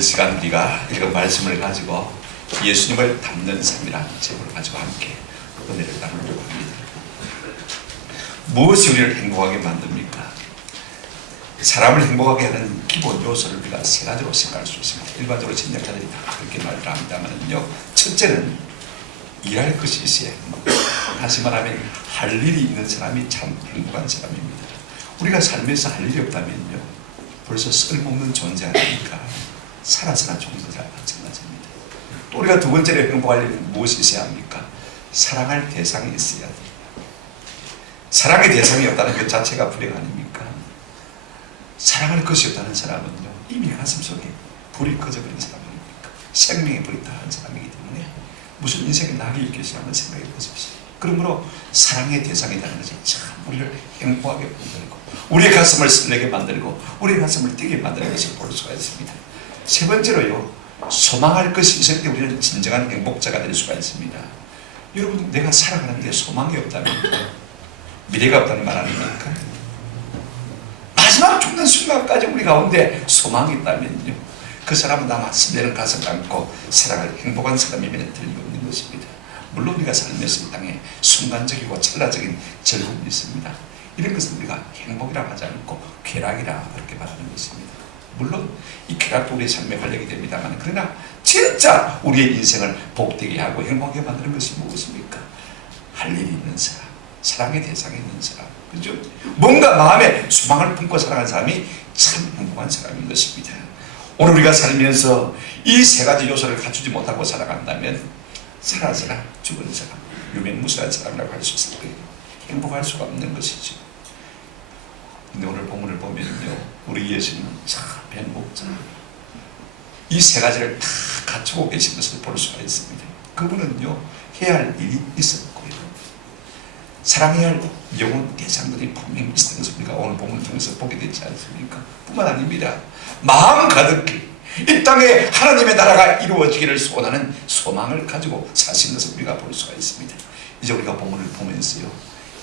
오늘 시간 우리가 읽은 말씀을 가지고 예수님을 닮는 삶이라는 제목을 가지고 함께 은혜를 나누려고 합니다. 무엇이 우리를 행복하게 만듭니까? 사람을 행복하게 하는 기본 요소를 우리가 세 가지로 생각할 수 있습니다. 일반적으로 심리학자들이 다 그렇게 말을 합니다만요. 첫째는 일할 것이 있어야 행복. 다시 말하면 할 일이 있는 사람이 참 행복한 사람입니다. 우리가 삶에서 할 일이 없다면요, 벌써 쓸모없는 존재 아닙니까? 살아서나 죽는 것과 마찬가지입니다. 또 우리가 두 번째로 행복하려면 무엇이 있어야 합니까? 사랑할 대상이 있어야 돼요. 사랑의 대상이 없다는 것 자체가 불행 아닙니까? 사랑할 것이 없다는 사람은요, 이미 가슴속에 불이 꺼져버린 사람입니까? 생명의 불이 다한 사람이기 때문에 무슨 인생의 낙이 있겠지 한번 생각해 보십시오. 그러므로 사랑의 대상이라는 것이 참 우리를 행복하게 만들고 우리의 가슴을 설레게 만들고 우리의 가슴을 뛰게 만드는 것을 볼 수가 있습니다. 세 번째로요, 소망할 것이 있을 때 우리는 진정한 행복자가 될 수가 있습니다. 여러분, 내가 살아가는데 소망이 없다면 미래가 없다는 말 아닙니까? 마지막 죽는 순간까지 우리 가운데 소망이 있다면요, 그 사람은 나만 설레는 가슴을 안고 살아갈 행복한 사람이면 틀림없는 것입니다. 물론 우리가 살면서 이 땅에 순간적이고 찰나적인 즐거움이 있습니다. 이런 것은 우리가 행복이라고 하지 않고 쾌락이라 그렇게 말하는 것입니다. 물론 이 쾌락도 우리의 삶에 활력이 됩니다만, 그러나 진짜 우리의 인생을 복되게 하고 행복하게 만드는 것이 무엇입니까? 할 일이 있는 사람, 사랑의 대상이 있는 사람, 그죠? 뭔가 마음에 소망을 품고 살아가는 사람이 참 행복한 사람인 것입니다. 오늘 우리가 살면서 이 세 가지 요소를 갖추지 못하고 살아간다면 살아서나 죽은 사람, 유명무실한 사람이라고 할 수 있을 거예요. 행복할 수가 없는 것이죠. 근데 오늘 본문을 보면요, 우리 예수님은 참 행복자, 이 세 가지를 다 갖추고 계신 것을 볼 수가 있습니다. 그분은요, 해야 할 일이 있었고요, 사랑해야 할 영혼 대상들이 분명히 있었던 것을 우리가 오늘 본문을 통해서 보게 되지 않습니까? 뿐만 아닙니다. 마음 가득히 이 땅에 하나님의 나라가 이루어지기를 소원하는 소망을 가지고 사신 것을 우리가 볼 수가 있습니다. 이제 우리가 본문을 보면서요,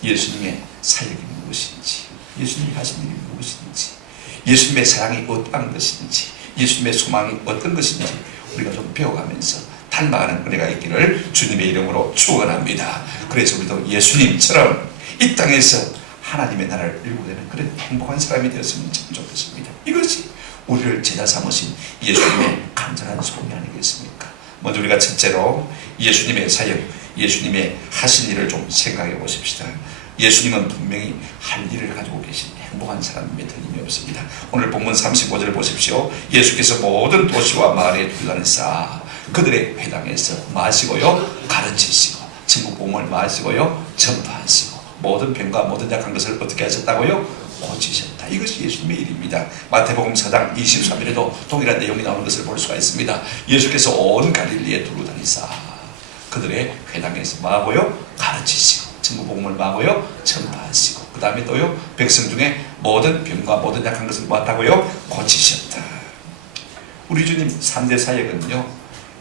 예수님의 사역이 무엇인지, 예수님이 하신 일이 무엇인지, 예수님의 사랑이 어떠한 것인지, 예수님의 소망이 어떤 것인지 우리가 좀 배워가면서 닮아가는 은혜가 있기를 주님의 이름으로 축원합니다. 그래서 우리도 예수님처럼 이 땅에서 하나님의 나라를 이루고되는 그런 행복한 사람이 되었으면 참 좋겠습니다. 이것이 우리를 제자 삼으신 예수님의 간절한 소원이 아니겠습니까? 먼저 우리가 첫째로 예수님의 사역, 예수님의 하신 일을 좀 생각해 보십시다. 예수님은 분명히 할 일을 가지고 계신 행복한 사람임에 틀림이 없습니다. 오늘 본문 35절을 보십시오. 예수께서 모든 도시와 마을에 둘러싸 그들의 회당에서 마시고요, 가르치시고 천국 복음을 마시고요, 전파하시고 모든 병과 모든 약한 것을 어떻게 하셨다고요? 고치셨다. 이것이 예수님의 일입니다. 마태복음 4장 23절에도 동일한 내용이 나오는 것을 볼 수가 있습니다. 예수께서 온 갈릴리에 두루다니사 그들의 회당에서 마고요, 가르치시고 천국 복음을 마고요, 전파하시고 그 다음에 또요, 백성 중에 모든 병과 모든 약한 것을 뭐했다고요? 고치셨다. 우리 주님 3대 사역은요,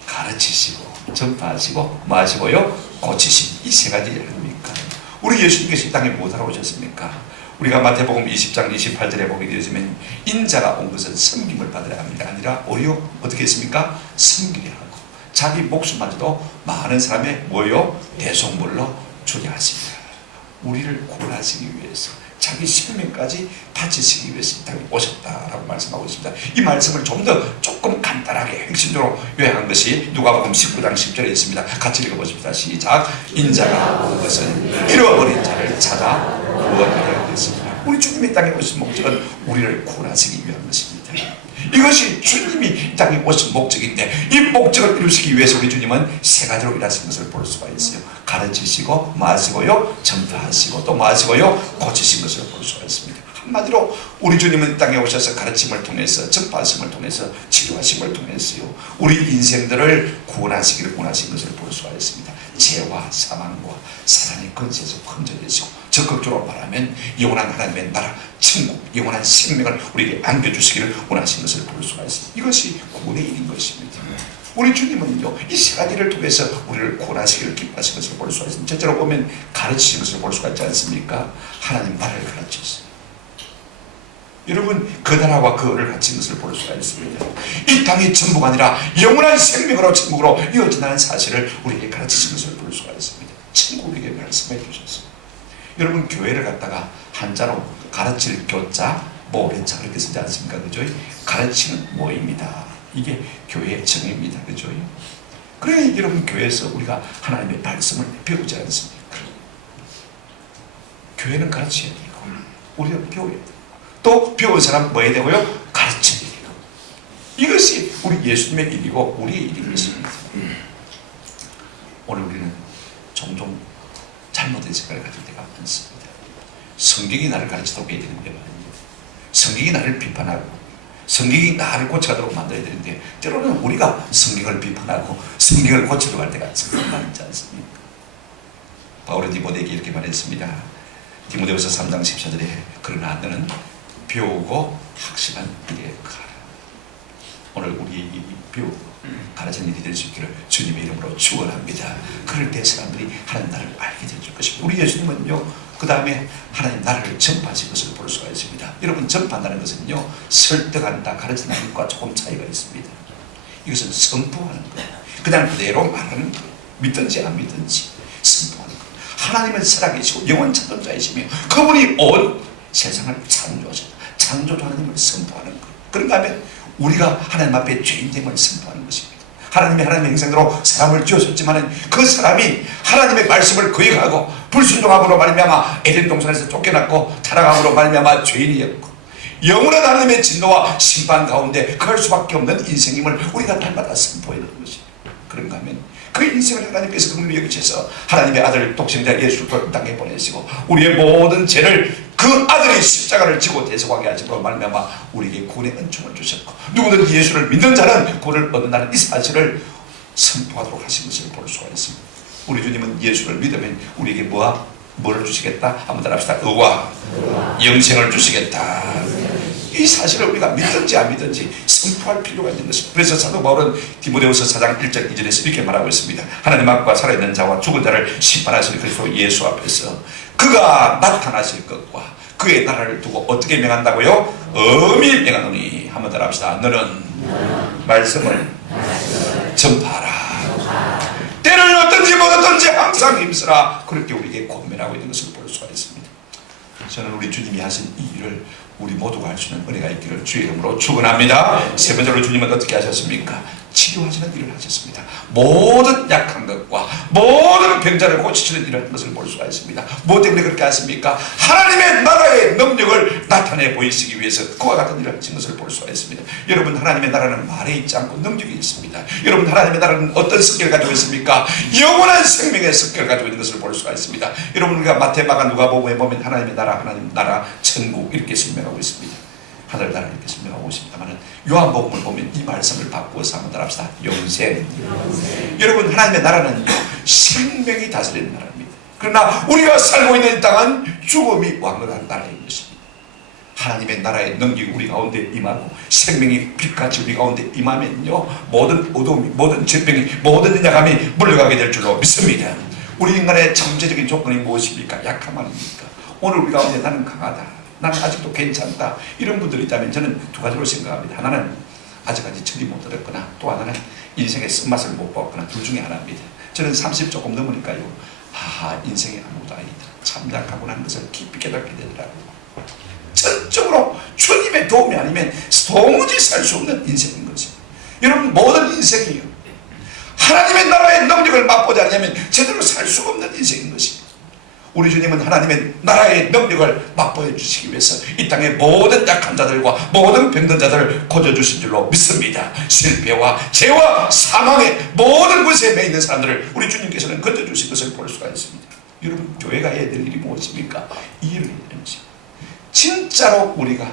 가르치시고 전파하시고 마시고요, 고치심, 이 세 가지 아닙니까? 우리 예수님께서 이 땅에 무엇하러 오셨습니까? 우리가 마태복음 20장 28절에 보게 되어지면 인자가 온 것은 섬김을 받으려 합니다. 아니라 오히려 어떻게 했습니까? 섬기려 하고 자기 목숨마저도 많은 사람의 뭐요? 대속물로 주게 하십니다. 우리를 구원하시기 위해서 자기 생명까지 바치시기 위해서 이 땅에 오셨다라고 말씀하고 있습니다. 이 말씀을 좀 더 조금 간단하게 핵심적으로 요약한 것이 누가복음 19장 10절에 있습니다. 같이 읽어보십시다. 시작. 인자가 온 것은 잃어버린 자를 찾아 구원하려 했습니다. 우리 주님이 땅에 오신 목적은 우리를 구원하시기 위한 것입니다. 이것이 주님이 이 땅에 오신 목적인데, 이 목적을 이루시기 위해서 우리 주님은 세 가지로 일하신 것을 볼 수가 있어요. 가르치시고 마시고요, 전파하시고 또 마시고요, 고치신 것을 볼 수가 있습니다. 한마디로 우리 주님은 이 땅에 오셔서 가르침을 통해서, 전파하심을 통해서, 치료하심을 통해서요, 우리 인생들을 구원하시기를 원하신 것을 볼 수가 있습니다. 죄와 사망과 사단의 권세에서 건져내시고 적극적으로 말하면 영원한 하나님의 나라, 천국, 영원한 생명을 우리에게 안겨주시기를 원하신 것을 볼 수가 있습니다. 이것이 구원의 일인 것입니다. 우리 주님은요, 이 세 가지를 통해서 우리를 구원하시기를 기뻐하신 것을 볼 수가 있습니다. 첫째로 보면 가르치신 것을 볼 수가 있지 않습니까? 하나님 나라를 가르치셨어요. 여러분 그 나라와 그 을을 갖춘 것을 볼 수가 있습니다. 이 땅이 전부가 아니라 영원한 생명으로 천국으로 이어진다는 사실을 우리에게 가르치신 것을 볼 수가 있습니다. 천국에게 말씀해 주셨어요. 여러분 교회를 갖다가 한자로 가르칠 교자 모래자 그렇게 쓰지 않습니까? 그죠? 가르치는 모입니다. 이게 교회의 정의입니다. 그죠? 그래 여러분 교회에서 우리가 하나님의 말씀을 배우지 않습니까? 교회는 가르쳐야 되고 우리가 배워야 되고 또 배운 사람 뭐 해야 되고요? 가르쳐야 되고 이것이 우리 예수님의 일이고 우리의 일인 것입니다. 오늘 우리는 종종 잘못된 생각을 가질 때가 많습니다. 성경이 나를 가르치도록 해야 되는 게 아닙니다. 성경이 나를 비판하고 성경이 나를 고쳐가도록 만들어야 되는데 때로는 우리가 성경을 비판하고 성경을 고치려고 할 때가 정말 있지 않습니까? 바울은 디모데에게 이렇게 말했습니다. 디모데후서 3장 14절에 그러나 너는 배우고 학식한 일에 가라. 오늘 우리 이 배우고 가르치는 일이 될 수 있기를 주님의 이름으로 축원합니다. 그럴 때 사람들이 하나님 나라를 알게 될 것입니다. 우리 예수님은요 그 다음에 하나님 나라를 전파하신 것을 볼 수가 있습니다. 여러분 전파한다는 것은요 설득한다 가르친다는 것과 조금 차이가 있습니다. 이것은 선포하는 거예요. 그냥 그대로 말하는 거예요. 믿든지 안 믿든지 선포하는 거예요. 하나님은 살아계시고 영원 창조자이시며 그분이 온 세상을 창조하셨다. 창조주 하나님을 선포하는 거예요. 그런가 하면 우리가 하나님 앞에 죄인됨을 선포하는 것입니다. 하나님의 형상대로 사람을 지으셨지만 그 사람이 하나님의 말씀을 거역하고 불순종함으로 말미암아 에덴 동산에서 쫓겨났고 타락함으로 말미암아 죄인이었고 영원한 하나님의 진노와 심판 가운데 갈 수밖에 없는 인생임을 우리가 날마다 선포해야 되는 것입니다. 그런가 하면 그 인생을 하나님께서 긍휼히 여기셔서 하나님의 아들 독생자 예수를 땅에 보내시고 우리의 모든 죄를 그 아들이 십자가를 지고 대속하게 하시고 말미암아 우리에게 구원의 은총을 주셨고 누구든지 예수를 믿는 자는 구원을 얻는다는 이 사실을 선포하도록 하신 것을 볼 수가 있습니다. 우리 주님은 예수를 믿으면 우리에게 뭐를 주시겠다? 한번 따라합시다. 의와 영생을 주시겠다. 이 사실을 우리가 믿든지 안 믿든지 선포할 필요가 있는 것입니다. 그래서 사도 바울은 디모데후서 4장 1절 2절에서 이렇게 말하고 있습니다. 하나님 앞과 살아있는 자와 죽은 자를 심판하실 그리스도 예수 앞에서 그가 나타나실 것과 그의 나라를 두고 어떻게 명한다고요? 엄히 명하노니 한번 따라합시다. 너는 말씀을 전파하라. 때를 어떤지 못 어떤지 항상 힘쓰라. 그렇게 우리에게 권면하고 있는 것을 볼 수가 있습니다. 저는 우리 주님이 하신 이 일을 우리 모두가 할 수 있는 은혜가 있기를 주의 이름으로 축원합니다. 세 번째로 주님은 어떻게 하셨습니까? 치료하시는 일을 하셨습니다. 모든 약한 것과 모든 병자를 고치시는 일을 한 것을 볼 수가 있습니다. 뭐 때문에 그렇게 하십니까? 하나님의 나라의 능력을 나타내 보이시기 위해서 그와 같은 일을 하신 것을 볼 수가 있습니다. 여러분 하나님의 나라는 말에 있지 않고 능력이 있습니다. 여러분 하나님의 나라는 어떤 성격을 가지고 있습니까? 영원한 생명의 성격을 가지고 있는 것을 볼 수가 있습니다. 여러분 우리가 마태, 마가, 누가복음에 보면 하나님의 나라, 하나님 나라, 천국 이렇게 설명하고 있습니다. 하늘나라 이렇게 설명하고 있습니다만 요한복음을 보면 이 말씀을 바꾸어서 한번 따라합시다. 영생. 여러분 하나님의 나라는 생명이 다스리는 나라입니다. 그러나 우리가 살고 있는 땅은 죽음이 왕노란 나라인 것입니다. 하나님의 나라의 능력이 우리 가운데 임하고 생명이 빛같이 우리 가운데 임하면요 모든 어둠이 모든 질병이 모든 약함이 물러가게 될 줄로 믿습니다. 우리 인간의 잠재적인 조건이 무엇입니까? 약함 아닙니까? 오늘 우리 가운데 나는 강하다, 나는 아직도 괜찮다 이런 분들이 있다면 저는 두 가지로 생각합니다. 하나는 아직까지 철이 못 들었거나 또 하나는 인생의 쓴맛을 못 봤거나 둘 중에 하나입니다. 저는 30 조금 넘으니까요 인생이 아무것도 아니다 참 약하구나 하는 것을 깊이 깨닫게 되더라고요. 전적으로 주님의 도움이 아니면 도무지 살 수 없는 인생인 것입니다. 여러분 모든 인생이요 하나님의 나라의 능력을 맛보지 않으면 제대로 살 수가 없는 인생인 것입니다. 우리 주님은 하나님의 나라의 능력을 맛보여 주시기 위해서 이 땅의 모든 약한 자들과 모든 병든 자들을 고쳐주신 줄로 믿습니다. 실패와 죄와 사망의 모든 것에 매 있는 사람들을 우리 주님께서는 건져주신 것을 볼 수가 있습니다. 여러분 교회가 해야 될 일이 무엇입니까? 이 일을 해야 되는 것입니다. 진짜로 우리가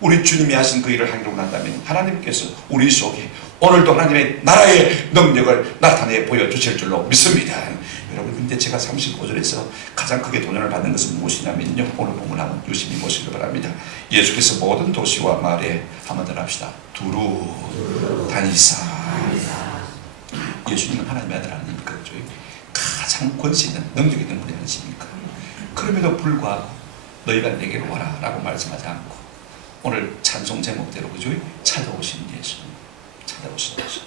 우리 주님이 하신 그 일을 하기로 한다면 하나님께서 우리 속에 오늘도 하나님의 나라의 능력을 나타내 보여주실 줄로 믿습니다. 여러분 근데 제가 39절에서 가장 크게 도전을 받는 것은 무엇이냐면요 오늘 본문 한번 유심히 보시기 바랍니다. 예수께서 모든 도시와 마을에 한번 더 합시다. 두루 다니사. 예수님은 하나님의 아들 아닙니까? 가장 권세 있는 능력 있는 분이 아니십니까? 그럼에도 불구하고 너희가 내게로 와라 라고 말씀하지 않고 오늘 찬송 제목대로 그죠? 찾아오신 예수님, 찾아오신 예수.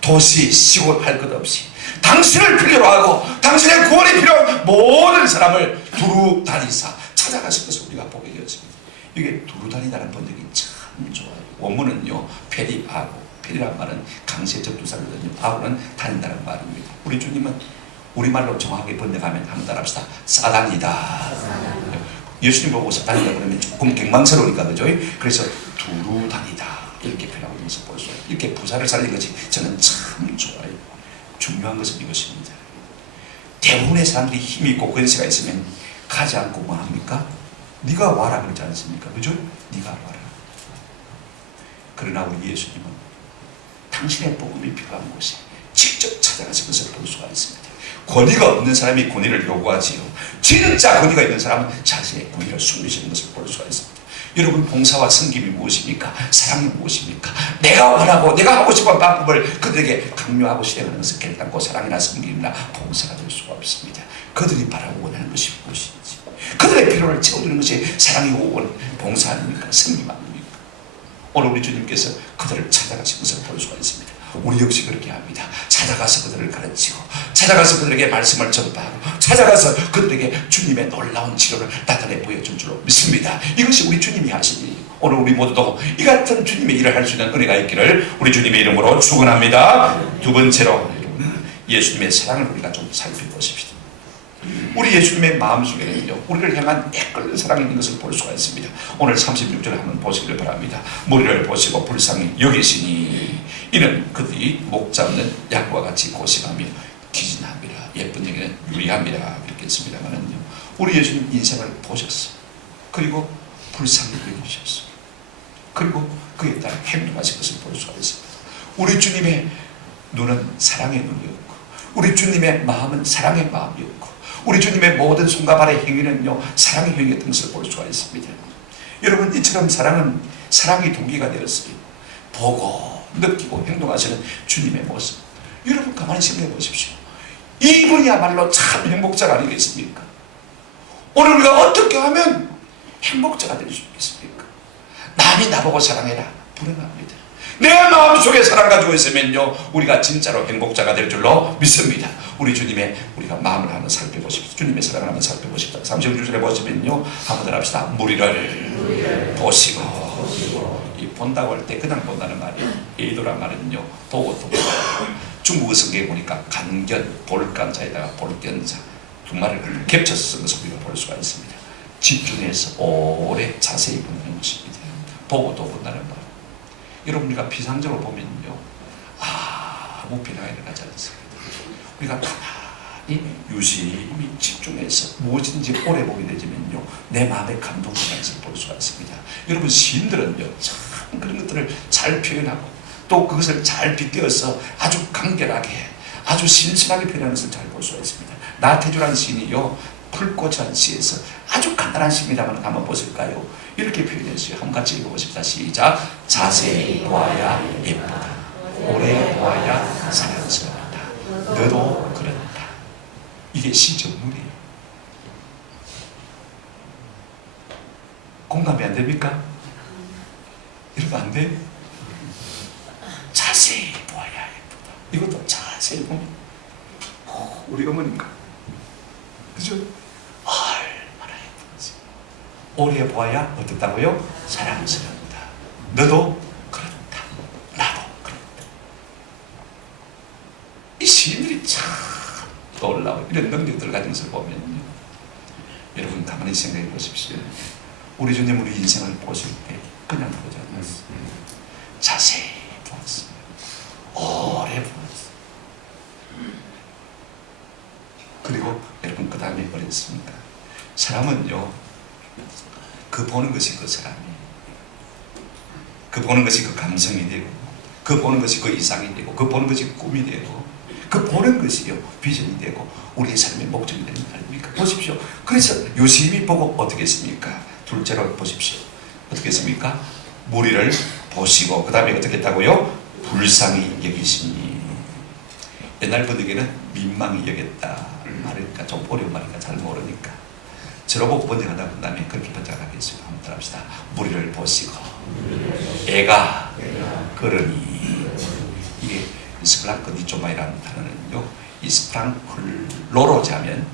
도시 시골 할 것 없이 당신을 필요로 하고 당신의 구원이 필요한 모든 사람을 두루 다니사 찾아가신 것을 우리가 보게 되었습니다. 이게 두루 다니다는 번역이 참 좋아요. 원문은요, 페리아고, 페리란 말은 강세 접두사거든요. 아고는 다닌다는 말입니다. 우리 주님은 우리말로 정확하게 번역하면 한번 따라합시다. 싸다니다. 예수님 보고 싸다니다 그러면 조금 경망스러우니까 그죠? 그래서 두루 다니다 이렇게 표현하고 있는 것을 볼 수 있어요. 이렇게 부사를 살린 것이 저는 참 좋아요. 중요한 것은 이것입니다. 대부분의 사람들이 힘이 있고 권세가 있으면 가지 않고 뭐 합니까? 네가 와라 그러지 않습니까? 그죠? 네가 와라. 그러나 우리 예수님은 당신의 복음이 필요한 곳에 직접 찾아가신 것을 볼 수가 있습니다. 권위가 없는 사람이 권위를 요구하지요. 진짜 권위가 있는 사람은 자신의 권위를 숨기시는 것을 볼 수가 있습니다. 여러분, 봉사와 섬김이 무엇입니까? 사랑이 무엇입니까? 내가 원하고 내가 하고 싶은 방법을 그들에게 강요하고 실행하는 것은 결단코 사랑이나 섬김이나 봉사가 될 수가 없습니다. 그들이 바라고 원하는 것이 무엇인지, 그들의 필요를 채워주는 것이 사랑이고 봉사 아닙니까? 섬김 아닙니까? 오늘 우리 주님께서 그들을 찾아가신 것을 볼 수가 있습니다. 우리 역시 그렇게 합니다. 찾아가서 그들을 가르치고, 찾아가서 그들에게 말씀을 전파하고, 찾아가서 그들에게 주님의 놀라운 치료를 나타내 보여준 줄로 믿습니다. 이것이 우리 주님이 하신 일이에요. 오늘 우리 모두도 이 같은 주님의 일을 할 수 있는 은혜가 있기를 우리 주님의 이름으로 축원합니다. 두 번째로 예수님의 사랑을 우리가 좀 살펴보십시다. 우리 예수님의 마음속에는요, 우리를 향한 애끓는 사랑이 있는 것을 볼 수가 있습니다. 오늘 36절을 한번 보시기를 바랍니다. 무리를 보시고 불쌍히 여기시니 이는 그들이 목 잡는 약과 같이 고심하며 기진합니다. 예쁜 얘기는 유리합니다. 이렇게 했습니다만은요, 우리 예수님 인생을 보셨어요. 그리고 불쌍히 여기셨어요. 그리고 그에 따라 행동하신 것을 볼 수가 있습니다. 우리 주님의 눈은 사랑의 눈이었고, 우리 주님의 마음은 사랑의 마음이었고, 우리 주님의 모든 손과 발의 행위는요, 사랑의 행위였던 것을 볼 수가 있습니다. 여러분, 이처럼 사랑은 사랑의 동기가 되었으니 보고 느끼고 행동하시는 주님의 모습, 여러분 가만히 생각해 보십시오. 이분이야말로 참 행복자가 아니겠습니까? 오늘 우리가 어떻게 하면 행복자가 될 수 있겠습니까? 남이 나보고 사랑해라, 불행합니다. 내 마음속에 사랑 가지고 있으면요, 우리가 진짜로 행복자가 될 줄로 믿습니다. 우리 주님의 우리가 마음을 한번 살펴보십시오. 주님의 사랑을 한번 살펴보십시오. 36절에 보시면요, 한번 더 합시다. 무리를 보시고. 이 본다고 할 때 그냥 본다는 말이 에이도란 말은요, 보고 또 중국어 성경에 보니까 간견, 볼간자에다가 볼견자 두 말을 겹쳐서 쓴 것을 우리가 볼 수가 있습니다. 집중해서 오래 자세히 보는 것입니다. 보고 또 본다는 말. 여러분, 우리가 비상적으로 보면요, 아무 변화가 일어나지 않습니다. 우리가 가만히 유심히 집중해서 무엇인지 오래 보게 되지면요, 내 마음에 감동되는 것을 볼 수가 있습니다. 여러분, 시인들은요, 참 그런 것들을 잘 표현하고 또 그것을 잘 빗대어서 아주 간결하게, 아주 신선하게 표현하는 것을 잘 볼 수가 있습니다. 나태주란 시인이요, 풀꽃이라는 시에서 아주 간단한 시입니다만 한번 보실까요? 이렇게 표현했어요. 한번 같이 읽어보십시다. 시작. 자세히 보아야 예쁘다. 오래 보아야 사랑스럽다. 너도 그렇다. 이게 시 전문이에요. 공감이 안 됩니까? 이러면 안 돼? 자세히 보아야 예쁘다. 이것도 자세히 보면 우리 어머니인가? 그죠? 얼마나 예쁜지. 오래 보아야 어떻다고요? 사랑스럽다. 너도 그렇다. 나도 그렇다. 이 시인들이 참 놀라워. 이런 능력들을 가진 것을 보면요, 여러분 가만히 생각해 보십시오. 우리 주님 우리 인생을 보실 때 그냥 보지 않았어요. 자세히 보았어요. 오래 보았어요. 그리고 여러분 그 다음에 뭐랬습니까? 사람은요, 그 보는 것이 그 사람이에요. 그 보는 것이 그 감성이 되고, 그 보는 것이 그 이상이 되고, 그 보는 것이 꿈이 되고, 그 보는 것이요 비전이 되고 우리의 삶의 목적이 되는 거 아닙니까? 보십시오. 그래서 유심히 보고 어떻게 했습니까? 둘째로 보십시오. 어떻게 했습니까? 무리를 보시고 그 다음에 어떻게 했다고요? 불쌍히 여기시니. 옛날 분에게는 민망히 여겼다 말이니까 좀 어려운 말이니까 잘 모르니까 저로 보고 번역하다 본 다음에 그렇게 번역하겠습니다. 한번 합시다. 무리를 보시고 애가 그러니. 이게 스플랑크니조마이라는 단어는요, 이 스프랑클로로 자면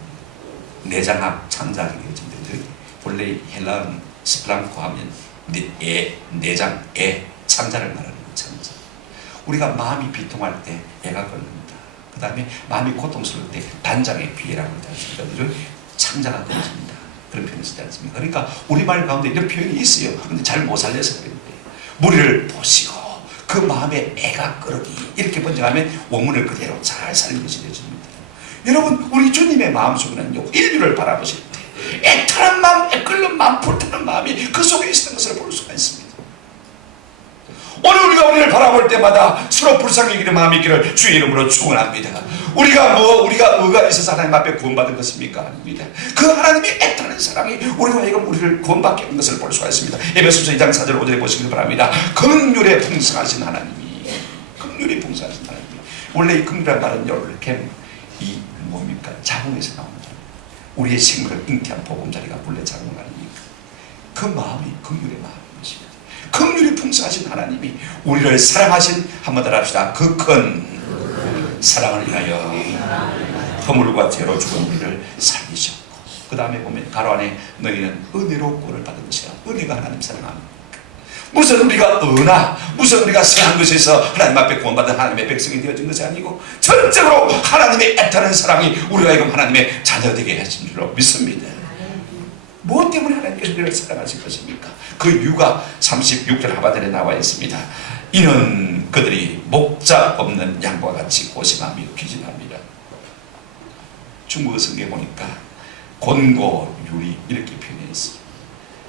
내장학 창작이 되어집니다. 원래 헬라어는 스플랑코 하면 내장, 창자를 말하는 창자. 우리가 마음이 비통할 때 애가 걸립니다. 그 다음에 마음이 고통스러울 때 단장의 비애라고 하지 않습니까? 창자가 걸립니다. 그런 표현을 쓰지 않습니까? 그러니까 우리말 가운데 이런 표현이 있어요. 그런데 잘 못 살려서 그런데 무리를 보시고 그 마음에 애가 끓기 이렇게 번역하면 원문을 그대로 잘 살린 것이 되어집니다. 여러분, 우리 주님의 마음속에는요, 인류를 바라보실 때 애타는 마음, 애끓는 마음, 불타는 마음이 그 속에 있는 것을 볼 수가 있습니다. 오늘 우리가 우리를 바라볼 때마다 서로 불쌍히 여기는 마음이 있기를 주의 이름으로 축원합니다. 우리가 의가 있어서 하나님 앞에 구원받은 것입니까? 아닙니다. 그 하나님이 애타는 사랑이 우리로 하여금 우리를 구원받게 한 것을 볼 수가 있습니다. 에베소서 2장 4절 5절에 보시기 바랍니다. 긍휼에 풍성하신 하나님이, 긍휼이 풍성하신 하나님이. 원래 이 긍휼이라는 말은 이렇게 이 뭡니까? 자궁에서 나옵니다. 우리의 생물을 잉태한 보금자리가 본래 자궁 아닙니까? 그 마음이 긍휼의 마음인 것입니다. 긍휼이 풍성하신 하나님이 우리를 사랑하신, 한번 더 합시다. 그 큰 사랑을 위하여 허물과 죄로 죽은 우리를 살리셨고, 그 다음에 보면 가로 안에 너희는 은혜로 구원을 받은 것이라. 은혜가 하나님 사랑합니다. 무슨 우리가 무슨 우리가 선한 것에서 하나님 앞에 구원받은 하나님의 백성이 되어진 것이 아니고 전적으로 하나님의 애타는 사랑이 우리가 지금 하나님의 자녀 되게 하신 줄로 믿습니다. 무엇 때문에 하나님께서 우리를 사랑하실 것입니까? 그 이유가 36절 하반절에 나와 있습니다. 이는 그들이 목자 없는 양과 같이 고심하며 귀진합니다. 중국어 성경에 보니까 곤고유리 이렇게 표현했어요.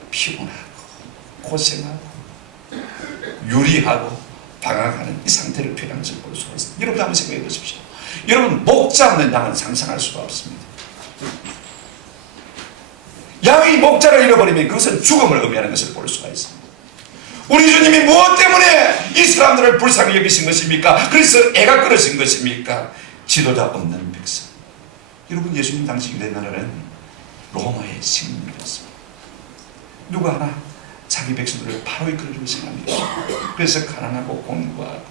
피곤하고 고생하고 유리하고 방황하는 이 상태를 표현한 것을 볼 수가 있습니다. 여러분 한번 생각해 보십시오. 여러분, 목자 없는 양은 상상할 수가 없습니다. 양이 목자를 잃어버리면 그것은 죽음을 의미하는 것을 볼 수가 있습니다. 우리 주님이 무엇 때문에 이 사람들을 불쌍히 여기신 것입니까? 그래서 애가 끓으신 것입니까? 지도자 없는 백성. 여러분, 예수님 당시 유대 나라는 로마의 식민이었습니다. 누가 하나 자기 백성들을 바로 이끌어주고 생각합니다. 그래서 가난하고 곤고하고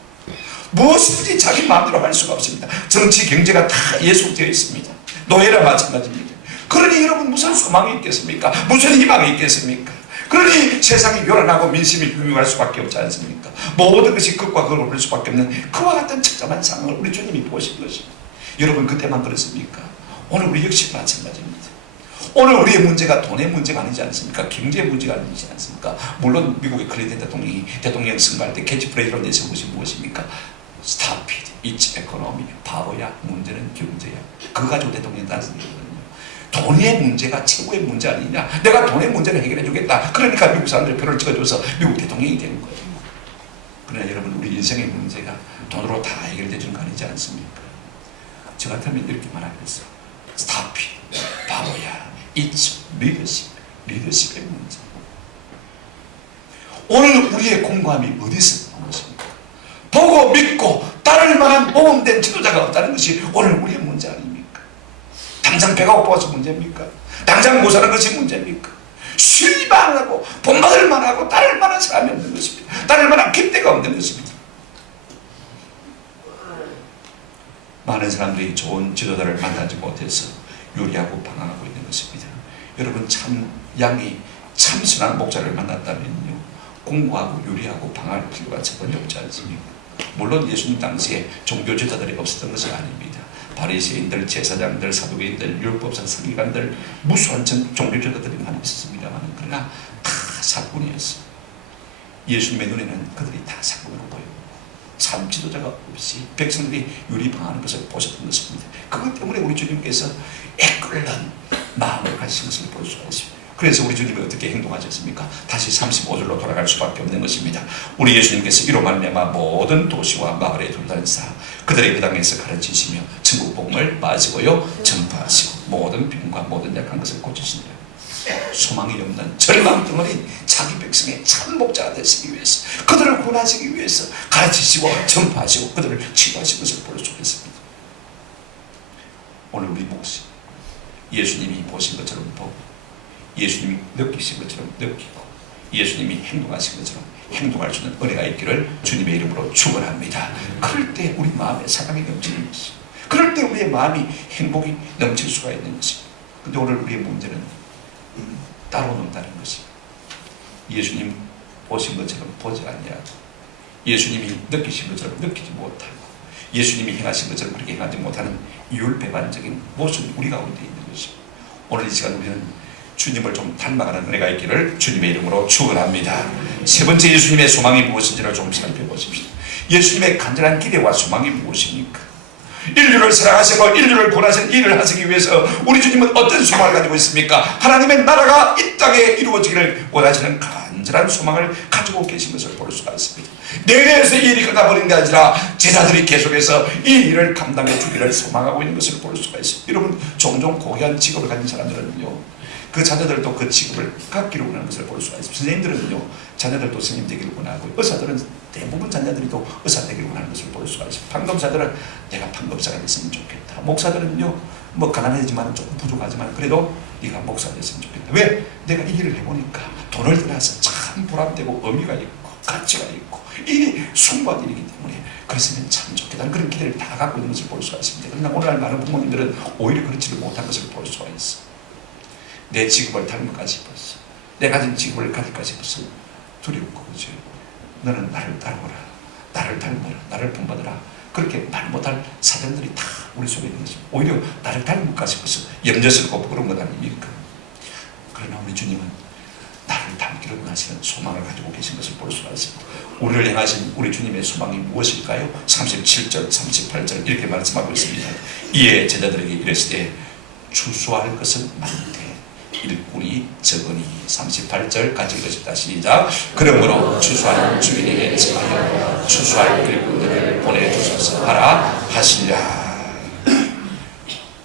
무엇이든지 자기 마음대로 할 수가 없습니다. 정치, 경제가 다 예속되어 있습니다. 노예라 마찬가지입니다. 그러니 여러분, 무슨 소망이 있겠습니까? 무슨 희망이 있겠습니까? 그러니 세상이 요란하고 민심이 흉흉할 수밖에 없지 않습니까? 모든 것이 극과 극을 볼 수밖에 없는 그와 같은 처참한 상황을 우리 주님이 보신 것입니다. 여러분, 그때만 그렇습니까? 오늘 우리 역시 마찬가지입니다. 오늘 우리의 문제가 돈의 문제가 아니지 않습니까? 경제의 문제가 아니지 않습니까? 물론 미국의 클린턴 대통령이 대통령 선거할 때 캐치프레이즈로 내세운 것이 무엇입니까? Stop it, it's economy. 바보야, 문제는 경제야. 그거 가지고 대통령 단선이거든요. 돈의 문제가 최고의 문제 아니냐? 내가 돈의 문제를 해결해 주겠다. 그러니까 미국 사람들이 표를 찍어줘서 미국 대통령이 되는 거예요. 그러나 여러분, 우리 인생의 문제가 돈으로 다 해결되는 거 아니지 않습니까? 저 같으면 이렇게 말하겠어. Stop it, 바보야. It's leadership, 리더십의 문제. 오늘 우리의 공감이 어디서 나온 것입니까? 보고 믿고 따를 만한 모범된 지도자가 없다는 것이 오늘 우리의 문제 아닙니까? 당장 배가 고파서 문제입니까? 당장 못 사는 것이 문제입니까? 쉴만 하고 본받을 만하고 따를 만한 사람이 없는 것입니다. 따를 만한 깃대가 없는 것입니다. 많은 사람들이 좋은 지도자를 만나지 못해서 유리하고 방황하고 있는 것입니다. 여러분, 양이 참선한 목자를 만났다면요, 공부하고 유리하고 방황할 필요가 전혀 없지 않습니까? 물론 예수님 당시에 종교 지도자들이 없었던 것이 아닙니다. 바리새인들, 제사장들, 사두개인들, 율법사, 서기관들, 무수한 종교 지도자들이 많이 있었습니다만, 그러나 다 사꾼이었어요. 예수님의 눈에는 그들이 다 사꾼으로 보이고 참 지도자가 없이 백성들이 유리방하는 것을 보셨던 것입니다. 그것 때문에 우리 주님께서 애끓는 마음을 가지신 것을 볼 수가 있습니다. 그래서 우리 주님이 어떻게 행동하셨습니까? 다시 35절로 돌아갈 수밖에 없는 것입니다. 우리 예수님께서 이로 말미암아 모든 도시와 마을에 둘러다니사 그들의 그 땅에서 가르치시며 천국 복음을 마시고요 전파하시고 모든 병과 모든 약한 것을 고치신다. 소망이 없는 절망덩어린 자기 백성의 참 목자가 되시기 위해서, 그들을 구원하시기 위해서 가르치시고 전파하시고 그들을 치유하신 것을 볼 수 있습니다. 오늘 우리 몫이 예수님이 보신 것처럼 보고 예수님이 느끼신 것처럼 느끼고 예수님이 행동하신 것처럼 행동할 수 있는 은혜가 있기를 주님의 이름으로 축원합니다. 그럴 때 우리 마음에 사랑이 넘치는 것이, 그럴 때 우리의 마음이 행복이 넘칠 수가 있는 것이. 근데 오늘 우리의 문제는 따로 논다는 것이, 예수님 보신 것처럼 보지 아니하고, 예수님이 느끼신 것처럼 느끼지 못하고, 예수님이 행하신 것처럼 그렇게 행하지 못하는 이율배반적인 모습이 우리 가운데 있는 것이. 오늘 이 시간 우리는 주님을 좀 닮아가는 은혜가 있기를 주님의 이름으로 축원합니다. 세 번째, 예수님의 소망이 무엇인지를 좀 살펴보십시오. 예수님의 간절한 기대와 소망이 무엇입니까? 인류를 사랑하시고 인류를 구원하신 일을 하시기 위해서 우리 주님은 어떤 소망을 가지고 있습니까? 하나님의 나라가 이 땅에 이루어지기를 원하시는 간절한 소망을 가지고 계신 것을 볼 수가 있습니다. 내내에서 이 일이 끝나버린 게 아니라 제자들이 계속해서 이 일을 감당해 주기를 소망하고 있는 것을 볼 수가 있습니다. 여러분, 종종 고귀한 직업을 가진 사람들은요, 그 자녀들도 그 직업을 갖기를 원하는 것을 볼 수가 있습니다. 선생님들은요, 자녀들도 스님 되기를 원하고, 의사들은 대부분 자녀들도 의사 되기를 원하는 것을 볼 수가 있습니다. 판검사들은 내가 판검사가 됐으면 좋겠다. 목사들은요, 뭐 가난하지만 조금 부족하지만 그래도 네가 목사 됐으면 좋겠다. 왜? 내가 이 일을 해보니까 돈을 들여서 참 보람되고 의미가 있고 가치가 있고 일이 숭고한 일이기 때문에 그랬으면 참 좋겠다는 그런 기대를 다 갖고 있는 것을 볼 수가 있습니다. 그러나 오늘날 많은 부모님들은 오히려 그렇지를 못한 것을 볼 수가 있어. 내 직업을 닮을까 싶었어. 내 가진 직업을 가질까 싶어서 두렵고, 그죠? 너는 나를 따르거라, 나를 닮아라, 나를 본받아라. 그렇게 말 못할 사정들이 다 우리 속에 있는 것입니다. 오히려 나를 닮을까 싶어서 염려스럽고 부끄러운 것 아닙니까? 그러나 우리 주님은 나를 닮기를 원하시는 소망을 가지고 계신 것을 볼 수가 있습니다. 우리를 향하신 우리 주님의 소망이 무엇일까요? 37절, 38절 이렇게 말씀하고 있습니다. 이에 제자들에게 이르시되 추수할 것은 많되 일꾼이 적으니. 38절 같이 읽으십니다. 시작. 그러므로 추수하는 주인에게 청하여 추수할 일꾼들을 보내주소서 하라 하시니라.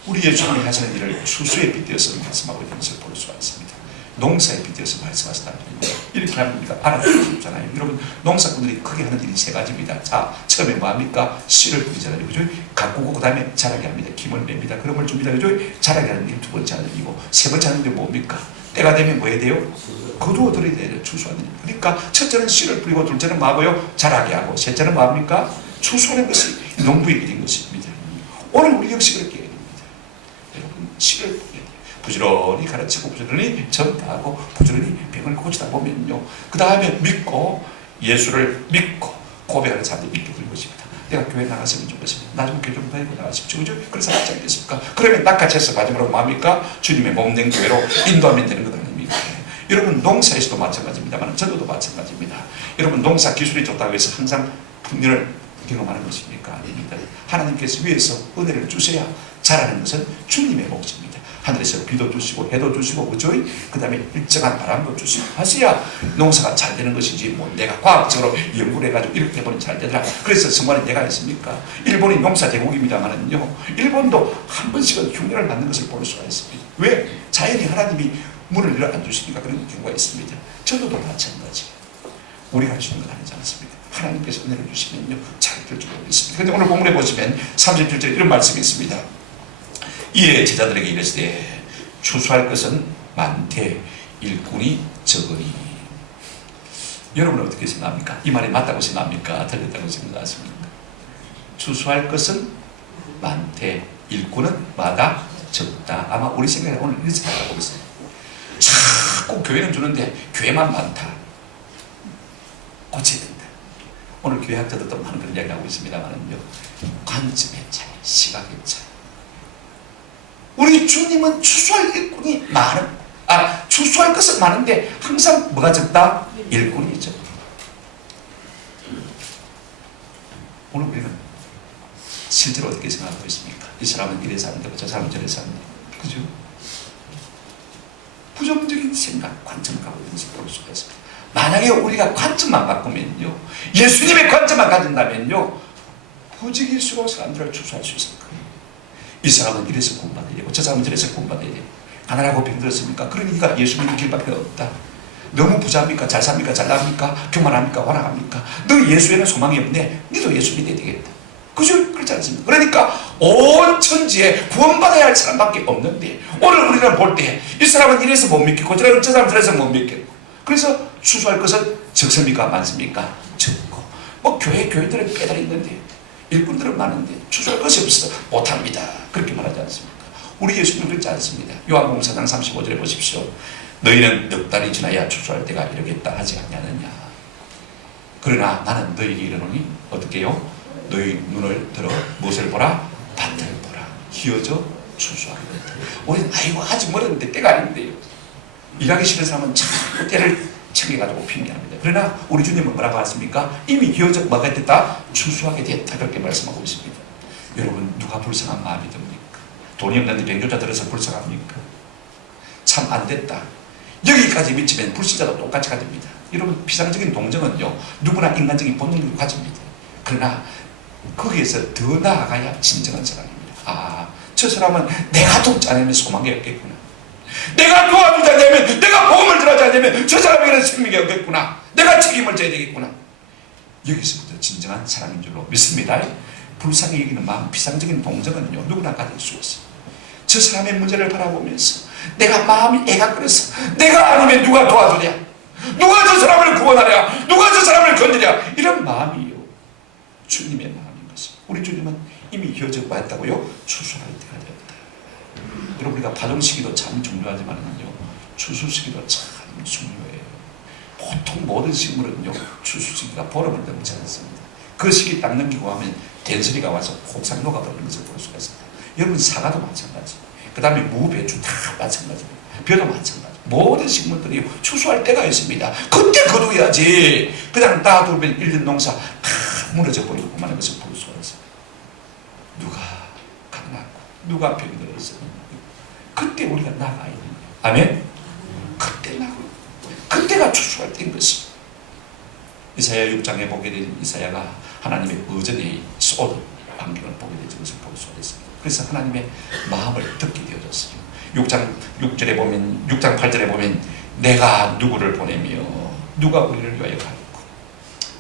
우리 예수님이 하시는 일을 추수에 빗대어서 말씀하고 있는 것을 볼 수가 있습니다. 농사에 빗대어서 말씀하신다는 겁니다. 이렇게 합니다. 알아듣잖아요. 여러분, 농사꾼들이 크게 하는 일이 세 가지입니다. 자, 처음에 뭐합니까? 씨를 뿌리잖아요. 그죠? 가꾸고 그 다음에 자라게 합니다. 김을 맵니다. 그름을 줍니다. 그죠? 자라게 하는 일이 두 번째 하는 일이고, 세 번째 하는 일이 뭡니까? 때가 되면 뭐 해야 돼요? 거두어들어야 돼요. 추수하는 일. 그러니까 첫째는 씨를 뿌리고, 둘째는 뭐하고요? 자라게 하고, 셋째는 뭐합니까? 추수하는 것이 농부의 일인 것입니다. 오늘 우리 역시 그렇게 해야 됩니다. 여러분, 씨를 뿌려야 돼요. 부지런히 가르치고 부지런히 전파하고 부지런히 병을 고치다 보면요, 그 다음에 믿고 예수를 믿고 고백하는 사람들이 있게 될 것입니다. 내가 교회 나갔으면 좋겠습니다. 나중에 교회 좀 다니고 나가십시오. 그죠? 그래서 하지 않겠습니까? 그러면 낚아채서 마지막으로 뭡니까? 주님의 몸된 교회로 인도하면 되는 것 아닙니까? 여러분, 농사에서도 마찬가지입니다만 전도도 마찬가지입니다. 여러분, 농사 기술이 좋다고 해서 항상 풍년을 경험하는 것입니까? 아닙니다. 하나님께서 위에서 은혜를 주셔야 자라는 것은 주님의 몫입니다. 하늘에서 비도 주시고 해도 주시고, 그죠? 그 다음에 일정한 바람도 주시고 하셔야 농사가 잘 되는 것이지, 뭐 내가 과학적으로 연구를 해가지고 이렇게 해보니 잘 되더라. 그래서 정말은 내가 했습니까? 일본이 농사 대국입니다만은요, 일본도 한 번씩은 흉년을 받는 것을 볼 수가 있습니다. 왜? 자연히 하나님이 문을 열어 안 주시니까 그런 경우가 있습니다. 저도 마찬가지. 우리가 할 수 있는 건 아니지 않습니까? 하나님께서 은혜를 주시면요, 잘 될 줄 믿습니다. 그런데 오늘 본문에 보시면 37절에 이런 말씀이 있습니다. 이에 제자들에게 이르시되 추수할 것은 많되 일꾼이 적으니. 여러분은 어떻게 생각합니까? 이 말이 맞다고 생각합니까? 틀렸다고 생각하십니까? 추수할 것은 많되 일꾼은 마다 적다. 아마 우리 생각에 오늘 이렇게 생각하고 있어요. 자꾸 교회는 주는데 교회만 많다. 고쳐야 된다. 오늘 교회 학자들도 많은 그런 이야기하고 있습니다만은요, 관점의 차이, 시각의 차이. 우리 주님은 추수할 일꾼이 추수할 것은 많은데 항상 뭐가 적다? 일꾼이 적다. 오늘 우리는 실제로 어떻게 생각하고 있습니까? 이 사람은 이래 사는데 저 사람은 저래 사는데, 그죠? 부정적인 생각, 관점을 갖고 있는 것을 볼 수가 있습니다. 만약에 우리가 관점만 바꾸면요, 예수님의 관점만 가진다면요, 부지길수록 사람들을 추수할 수 있을 거예요. 이 사람은 이래서 구원받아야 되고 저 사람은 저래서 구원받아야 되고, 가난하고 병들었습니까? 그러니까 예수 믿는 길밖에 없다. 너무 부자입니까? 잘 삽니까? 잘 납니까? 교만합니까? 완악합니까? 너 예수에는 소망이 없네. 너도 예수 믿어야 되겠다. 그죠? 그렇지 않습니까? 그러니까 온 천지에 구원받아야 할 사람밖에 없는데, 오늘 우리는 볼 때 이 사람은 이래서 못 믿겠고 저 사람은 저래서 못 믿겠고, 그래서 추수할 것은 적습니까? 많습니까? 적고. 뭐 교회들은 빼달이 있는데, 일꾼들은 많은데 추수할 것이 없어 못합니다. 그렇게 말하지 않습니까? 우리 예수님 그렇지 않습니다. 요한복음 4장 35절에 보십시오. 너희는 넉 달이 지나야 추수할 때가 이르겠다 하지 않냐느냐. 그러나 나는 너희에게 이르노니 어떻게 해요? 너희 눈을 들어 무엇을 보라? 밭을 보라. 기어져 추수하리로다. 우리는 아이고 아직 멀었는데 때가 아닌데요. 일하기 싫은 사람은 자꾸 때를 챙겨가지고 핑계합니다. 그러나 우리 주님은 뭐라고 하십니까? 이미 기어져 뭐가 됐다? 추수하게 됐다. 그렇게 말씀하고 있습니다. 여러분 누가 불쌍한 마음이 듭니까? 돈이 없는데 병조자 들어서 불쌍합니까? 참 안 됐다. 여기까지 미치면 불신자도 똑같이 가집니다. 여러분 비상적인 동정은요 누구나 인간적인 본능으로 가집니다. 그러나 거기에서 더 나아가야 진정한 사랑입니다. 아, 저 사람은 내가 돕지 않으면 소망이 없겠구나. 내가 도와주지 않으면, 내가 보험을 들어주지 않으면 저 사람에게는 생명이 없겠구나. 내가 책임을 져야 되겠구나. 여기서부터 진정한 사랑인 줄로 믿습니다. 불쌍히 여기는 마음, 비상적인 동정은요 누구나 가질 수 있어요. 저 사람의 문제를 바라보면서 내가 마음이 애가 끓어서 내가 아니면 누가 도와주랴, 누가 저 사람을 구원하랴, 누가 저 사람을 건드랴, 이런 마음이요 주님의 마음인 것입니다. 우리 주님은 이미 기어져 왔다고요? 추수할 때가 되었다. 여러분 우리가 파종 시기도 참 중요하지만요 추수 시기도 참 중요해요. 보통 모든 식물은요 추수 시기가 보름을 넘지 않습니다. 그 시기 딱 넘기고 하면 된소리가 와서 폭삭로가 버리는 것을 볼 수가 있습니다. 여러분 사과도 마찬가지, 그 다음에 무, 배추 다 마찬가지입니다. 벼도 마찬가지. 모든 식물들이 추수할 때가 있습니다. 그때 거두어야지 그냥 놔두면 1년 농사 다 무너져 버리고 그만한 것을 볼 수가 있습니다. 누가 가난하고 누가 병들어서 그때 우리가 나가야 됩니다. 아멘? 그때 나가요. 그때가 추수할 때인 것입니다. 이사야 6장에 보게 된 이사야가 하나님의 의전에 쏟은 광경을 보게 되는 것을 볼 수가 있습니다. 그래서 하나님의 마음을 듣게 되어졌어요. 6장 6절에 보면, 6장 8절에 보면 내가 누구를 보내며 누가 우리를 위하여 가겠고,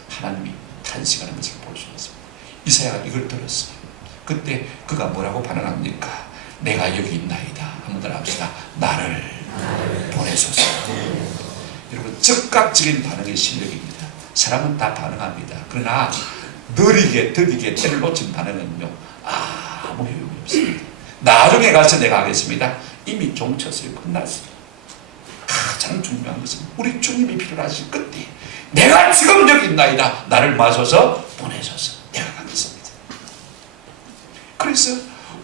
하나님이 탄식하는 것을 볼 수가 있습니다. 이사야가 이걸 들었어요. 그때 그가 뭐라고 반응합니까? 내가 여기 있나이다. 한번 합시다. 나를 보내소서. 여러분 즉각적인 반응의 실력입니다. 사람은 다 반응합니다. 그러나 느리게 더디게 때를 놓친 반응은요 아무 효용이 없습니다. 나중에 가서 내가 하겠습니다. 이미 종쳤어요. 끝났어요. 가장 중요한 것은 우리 주님이 필요하실 그때 내가 지금 여기 있나이다. 나를 마셔서 보내셔서 내가 가겠습니다. 그래서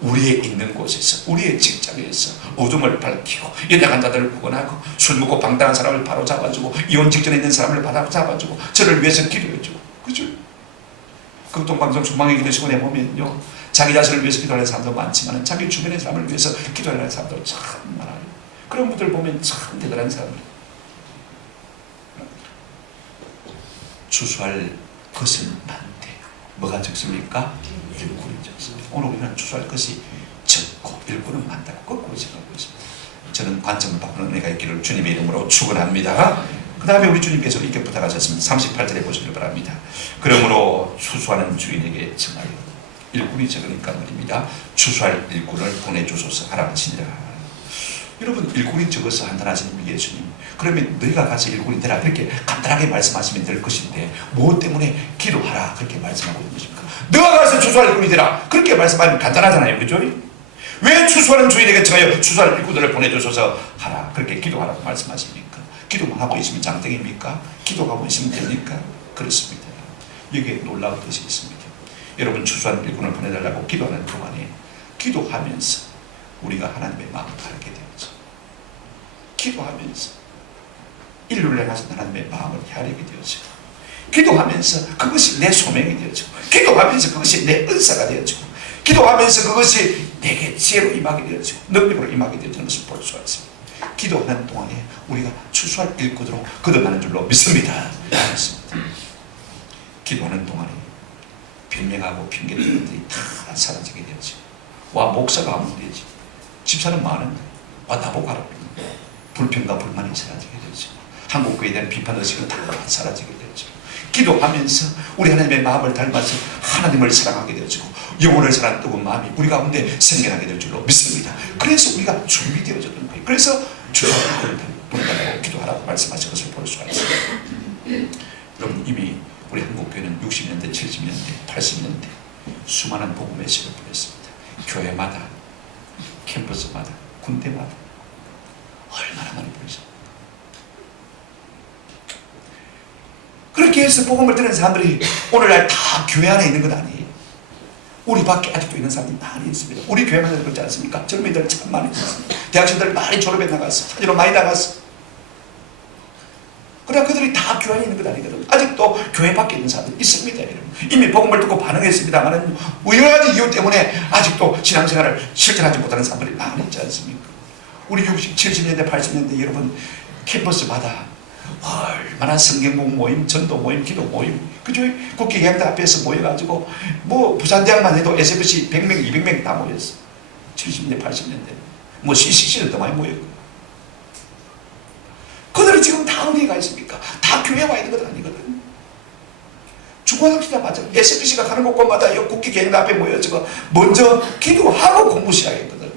우리의 있는 곳에서, 우리의 직장에서 어둠을 밝히고 연약한 자들을 구원하고 술 먹고 방탕한 사람을 바로 잡아주고 이혼 직전에 있는 사람을 바로 잡아주고 저를 위해서 기도해주고, 그죠? 극동방송 소망의 기도 시간에 보면요 자기 자신을 위해서 기도하는 사람도 많지만 자기 주변의 사람을 위해서 기도하는 사람도 참 많아요. 그런 분들 보면 참 대단한 사람들이에요. 추수할 것은 많대. 뭐가 적습니까? 일꾼이 적습니다. 오늘 우리는 추수할 것이 적고 일꾼은 많다고 거꾸로 생각하고 있습니다. 저는 관점을 바꾸는 은혜가 있기를 주님의 이름으로 축원합니다. 그 다음에 우리 주님께서 이렇게 부탁하셨습니다. 38절에 보시길 바랍니다. 그러므로 추수하는 주인에게 청하여, 일꾼이 적으니까 말입니다. 추수할 일꾼을 보내주소서 하라 하시니라. 여러분 일꾼이 적어서 한탄하시는 예수님, 그러면 너희가 가서 일꾼이 되라 그렇게 간단하게 말씀하시면 될 것인데 무엇 때문에 기도하라 그렇게 말씀하고 있는 것입니까? 너가 가서 추수할 일꾼이 되라 그렇게 말씀하면 간단하잖아요. 그죠? 왜 추수하는 주인에게 청하여 추수할 일꾼들을 보내주소서 하라 그렇게 기도하라고 말씀하십니까? 기도만 하고 있으면 장땡입니까? 기도하고 있으면 됩니까? 그렇습니다. 여기에 놀라운 뜻이 있습니다. 여러분 추수한 일꾼을 보내달라고 기도하는 동안에 기도하면서 우리가 하나님의 마음을 알게 되었죠. 기도하면서 인류를 향해서 하나님의 마음을 헤아리게 되었죠. 기도하면서 그것이 내 소명이 되었죠. 기도하면서 그것이 내 은사가 되었죠. 기도하면서 그것이 내게 지혜로 임하게 되었죠. 능력으로 임하게 되었던 것을 볼 수가 있습니다. 기도하는 동안에 우리가 추수할 일꾼으로 거듭나는 줄로 믿습니다. 기도하는 동안에 변명하고 핑계대는 것들이 다 사라지게 되었죠. 와 목사가 하면 되지, 집사는 많은데 와 나보고 하라고 불평과 불만이 사라지게 되죠. 한국교회에 대한 비판의식은 다 사라지게 되죠. 기도하면서 우리 하나님의 마음을 닮아서 하나님을 사랑하게 되어지고 영혼을 사랑하는 뜨거운 마음이 우리 가운데 생겨나게 될 줄로 믿습니다. 그래서 우리가 준비되어졌던 거예요. 그래서 주님을 보내달라고 기도하라고 말씀하신 것을 볼 수가 있습니다. 여러분, 이미 우리 한국교회는 60년대, 70년대, 80년대 수많은 복음의 시를 보냈습니다. 교회마다, 캠퍼스마다, 군대마다 얼마나 많이 보냈습니다. 그렇게 해서 복음을 듣는 사람들이 오늘날 다 교회 안에 있는 건 아니에요. 우리 밖에 아직도 있는 사람이 많이 있습니다. 우리 교회만 해도 그렇지 않습니까? 젊은이들 참 많이 있습니다. 대학생들 많이 졸업해 나갔어. 사진으로 많이 나갔어. 그러나 그들이 다 교회 안에 있는 건 아니거든. 아직도 교회 밖에 있는 사람들이 있습니다. 여러분. 이미 복음을 듣고 반응했습니다만 여러 가지 이유 때문에 아직도 신앙생활을 실천하지 못하는 사람들이 많이 있지 않습니까? 우리 60, 70년대, 80년대 여러분 캠퍼스마다 얼마나 성경공 모임, 전도 모임, 기도 모임, 그죠? 국회 의장들 앞에서 모여가지고 뭐 부산대학만 해도 SFC 100명, 200명 다 모였어. 70년대, 80년대 뭐 CCC는 더 많이 모였고. 그들이 지금 다 어디에 가 있습니까? 다 교회에 와 있는 것 아니거든. 중고등학교나 마찬 SFC가 가는 곳마다 국회 의장들 앞에 모여서 먼저 기도하고 공부 시작했거든.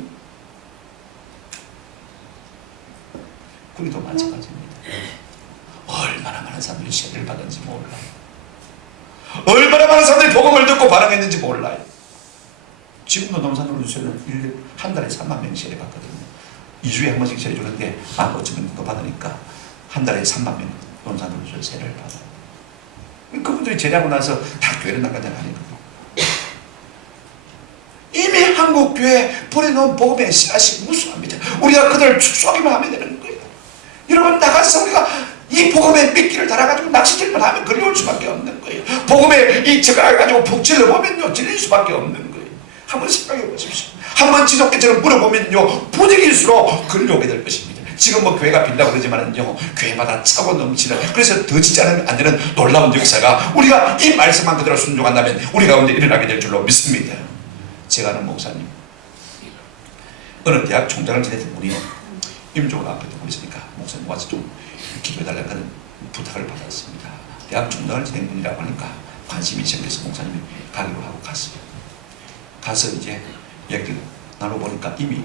우리도 마찬가지입니다. 얼마나 많은 사람들이 세례를 받았는지 몰라요. 얼마나 많은 사람들이 복음을 듣고 반응했는지 몰라요. 지금도 농산노릇교회는 한 달에 3만 명 세례 받거든요. 2주에 한 번씩 세례 주는데 15,000명 받으니까 한 달에 3만 명 농산노릇교회 세례를 받아요. 그분들이 제대하고 나서 다 교회를 나가냐 아니거든요. 이미 한국 교회에 뿌려놓은 복음의 씨앗이 무수합니다. 우리가 그들을 축소하기만 하면 되는 거예요. 여러분, 나가서 우리가 이 복음의 미끼를 달아가지고 낚시질만 하면 걸려올 수밖에 없는 거예요. 복음의 이 젓가락을 가지고 푹 찔러보면요, 질릴 수밖에 없는 거예요. 한번 생각해 보십시오. 한번 지속적으로 물어보면요, 부득일수록 걸려오게 될 것입니다. 지금 뭐 교회가 빈다고 그러지만은요, 교회마다 차고 넘치는, 그래서 더 짓지 않으면 안 되는 놀라운 역사가 우리가 이 말씀만 그대로 순종한다면 우리 가운데 일어나게 될 줄로 믿습니다. 제가 아는 목사님, 어느 대학 총장을 지냈던 분이 임종을 앞에 두고 있으니까 목사님 와서 좀 기도해달라는 그런 부탁을 받았습니다. 대학 총장을 지낸 분이라고 하니까 관심이 생겨서 목사님이 가기로 하고 갔어요. 가서 이제 얘기를 나눠보니까 이미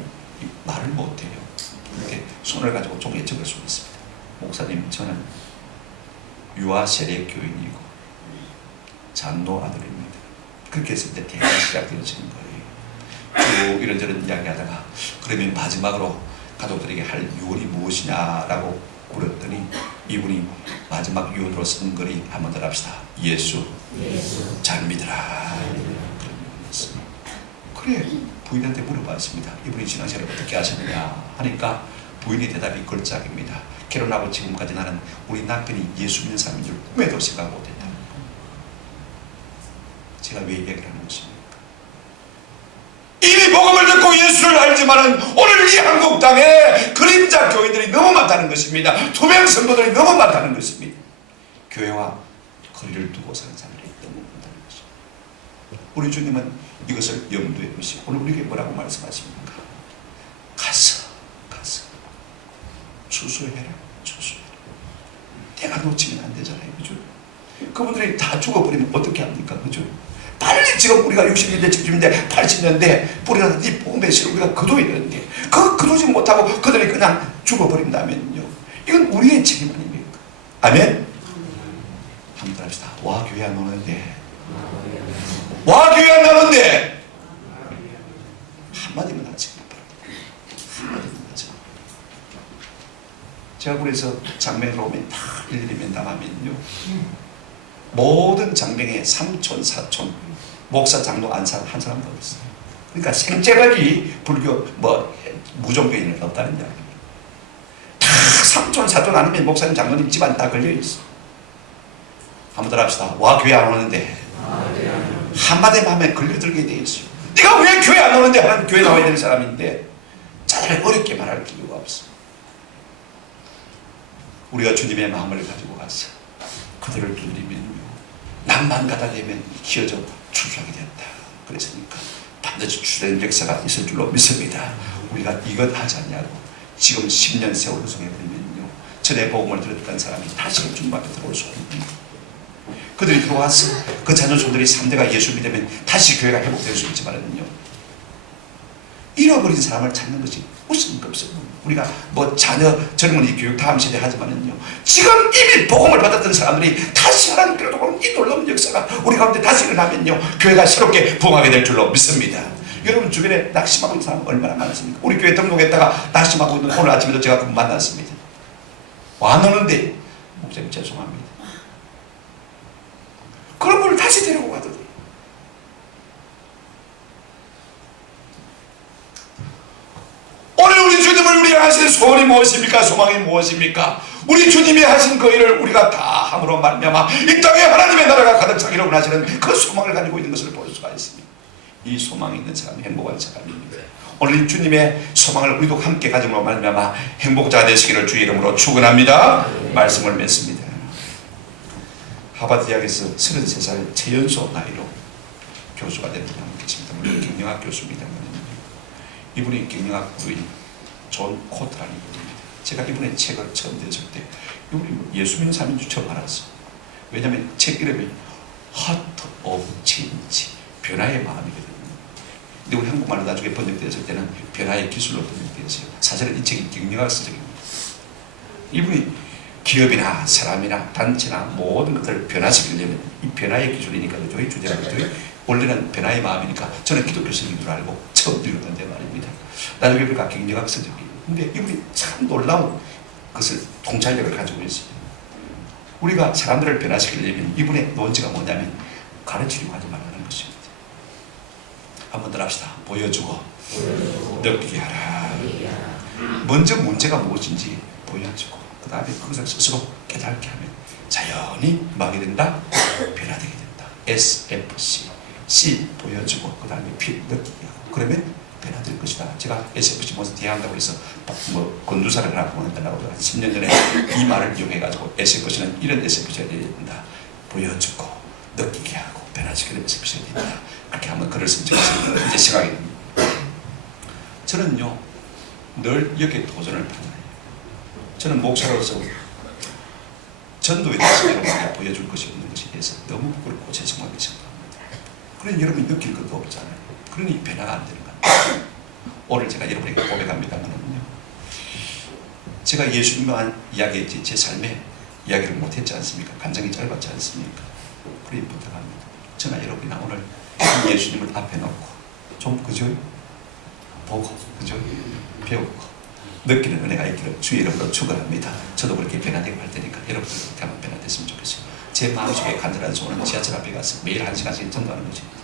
말을 못해요. 이렇게 손을 가지고 종이에 적을 수 있습니다. 목사님, 저는 유아 세례 교인이고 장로 아들입니다. 그렇게 했을 때 대화가 시작되어지는 거예요. 쭉 이런저런 이야기하다가 그러면 마지막으로 가족들에게 할 유언이 무엇이냐라고 물었더니 이분이 마지막 유언으로 쓴 글이 한번 더 합시다. 예수 잘 믿으라. 그래, 부인한테 물어봤습니다. 이분이 신앙생활을 어떻게 하셨느냐 하니까 부인의 대답이 걸작입니다. 결혼하고 지금까지 나는 우리 남편이 예수 믿는 사람인 줄 꿈에도 생각 못했다. 제가 왜 얘기를 하는 것입니까? 이미 복음을 듣고 예수를 알지만은 오늘 이 한국 땅에 그림자 교인들이 너무 많다는 것입니다. 투명 성도들이 너무 많다는 것입니다. 교회와 거리를 두고 사는 사람들이 너무 많다는 것입니다. 우리 주님은 이것을 염두에 두시고 오늘 우리에게 뭐라고 말씀하십니까? 가서 추수해라. 내가 놓치면 안 되잖아요. 그죠? 그분들이 다 죽어버리면 어떻게 합니까? 그죠? 빨리 지금 우리가 60년대, 70년대, 80년대 뿌리는 이 복음의 씨를 우리가 거둬야 되는데 거두지 못하고 그들이 그냥 죽어버린다면요, 이건 우리의 책임 아닙니까? 아멘? 한번 합시다. 와, 교회 안 오는데, 와, 교회 안 오는데 한마디만 하지. 한마디만 하지. 제가 그래서 장면으로 오면 다 일일이 면담하면요, 모든 장병에 삼촌, 사촌, 목사, 장로, 안사 한 사람도 없어요. 그러니까 생체력이 불교 무종교인은 없다는 이야기입니다. 다 삼촌, 사촌 아니면 목사님, 장로님 집안 다 걸려 있어. 한번 더 합시다. 와, 교회 안 오는데 한마디만 하면 걸려들게 돼 있어요. 네가 왜 교회 안 오는데 하는, 교회 나와야 되는 사람인데 자기를 어렵게 말할 필요가 없어. 우리가 주님의 마음을 가지고 가서 그들을 두드리면요, 남만 가다 대면 기어져 출석이 된다. 그랬으니까 반드시 주된 역사가 있을 줄로 믿습니다. 우리가 이것 하지 않냐고 지금 10년 세월 후송해버리면요, 전에 복음을 들었던 사람이 다시 주님 앞에 들어올 수 없는, 그들이 들어와서 그 자녀손들이 3대가 예수 믿으면 다시 교회가 회복될 수 있지만요, 잃어버린 사람을 찾는 것이 웃음도 없어요. 우리가 뭐 자녀 젊은이 교육 다음 시대 하지만은요, 지금 이미 복음을 받았던 사람들이 다시 하나님께로 돌아오는 이 놀라운 역사가 우리 가운데 다시 일어나면요, 교회가 새롭게 부흥하게 될 줄로 믿습니다. 여러분 주변에 낙심하고 있는 사람 얼마나 많습니까? 우리 교회 등록했다가 낙심하고 있는, 오늘 아침에도 제가 만났습니다. 와노는데 목사님 죄송합니다. 그런 분을 다시 데리고 가더라고요. 오늘 우리 주님을 우리 하신 소원이 무엇입니까? 소망이 무엇입니까? 우리 주님이 하신 그 일을 우리가 다 함으로 말미암아 이 땅에 하나님의 나라가 가득 차기를 원하시는 그 소망을 가지고 있는 것을 볼 수가 있습니다. 이 소망이 있는 사람이 행복한 사람입니다. 오늘 이 주님의 소망을 우리도 함께 가짐으로 말미암아 행복자가 되시기를 주의 이름으로 축원합니다. 말씀을 맺습니다. 하버드 대학에서 33살 최연소 나이로 교수가 된 분이 계십니다. 물론 경영학 교수입니다만 이분이 경영학 부인 존 코트라는 분입니다. 제가 이분의 책을 처음 들었을 때 이분이 예수 믿는 사람인 줄 처음 알았어요. 왜냐하면 책 이름이 Heart of Change, 변화의 마음이거든요. 근데 우리 한국말로 나중에 번역되었을 때는 변화의 기술로 번역되었어요. 사실은 이 책이 경영학서적입니다. 이분이 기업이나 사람이나 단체나 모든 것들을 변화시키려면 이 변화의 기술이니까 저희 주제가 그죠? 원래는 변화의 마음이니까 저는 기독교성인 줄 알고 처음 들었는데 말입니다. 나중에 보니까 경영학서적이에요. 근데 이분이 참 놀라운 것을 통찰력을 가지고 있어요. 우리가 사람들을 변화시키려면 이분의 논지가 뭐냐면 가르치려고 하지 말라는 것입니다. 한번 더 합시다. 보여주고 느끼게 하라. 먼저 문제가 무엇인지 보여주고 그 다음에 그것을 스스로 깨닫게 하면 자연히 뭐하게 된다? 변화되게 된다. SFC C 보여주고 그 다음에 P 느끼게 하고 그러면 변화될 것이다. 제가 SFC 모습 대항한다고 해서 뭐 건두사를 하나 보낸다고 한 10년 전에 이 말을 이용해가지고 SFC는 이런 SFC가 되어야 된다. 보여주고 느끼게 하고 변화시키는 SFC가 된다. 그렇게 하면 글을 쓴 적이 있습니다. 이제 생각이 듭니다. 저는요 늘 여기에 도전을 받아요. 저는 목사로서 전도에 대해서 여러분에게 보여줄 것이 없는 것에 대해서 너무 부끄럽고 죄송하게 생각합니다. 그러니 여러분이 느낄 것도 없잖아요. 그러니 변화가 안 되는 겁니다. 오늘 제가 여러분에게 고백합니다만요, 제가 예수님만 이야기했지 제 삶에 이야기를 못했지 않습니까? 간증이 짧았지 않습니까? 그러니 부탁합니다. 저나 여러분이나 오늘 예수님을 앞에 놓고 좀 그저 보고 그저 배우고 느끼는 은혜가 있기를 주의 이름으로 축원합니다. 저도 그렇게 변화되고 할 테니까 여러분들도 그렇게 한번 변화됐으면 좋겠어요. 제 마음속에 간절한 소원은 지하철 앞에 가서 매일 1시간씩 전도하는 것입니다.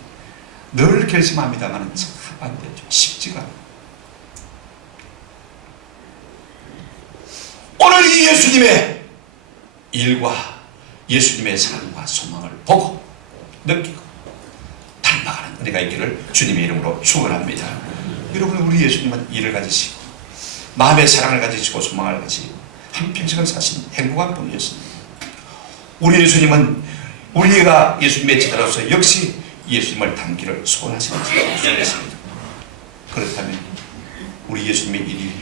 늘 결심합니다만 참 안 되죠. 쉽지가 않아요. 오늘 이 예수님의 일과 예수님의 사랑과 소망을 보고 느끼고 닮아가는 은혜가 있기를 주님의 이름으로 축원합니다. 여러분, 우리 예수님은 일을 가지시고 마음의 사랑을 가지시고 소망을 가지고 한평생을 사신 행복한 분이었습니다. 우리 예수님은 우리가 예수님의 제자로서 역시 예수님을 닮기를 소원하시는 분이었습니다. 그렇다면 우리 예수님의 일이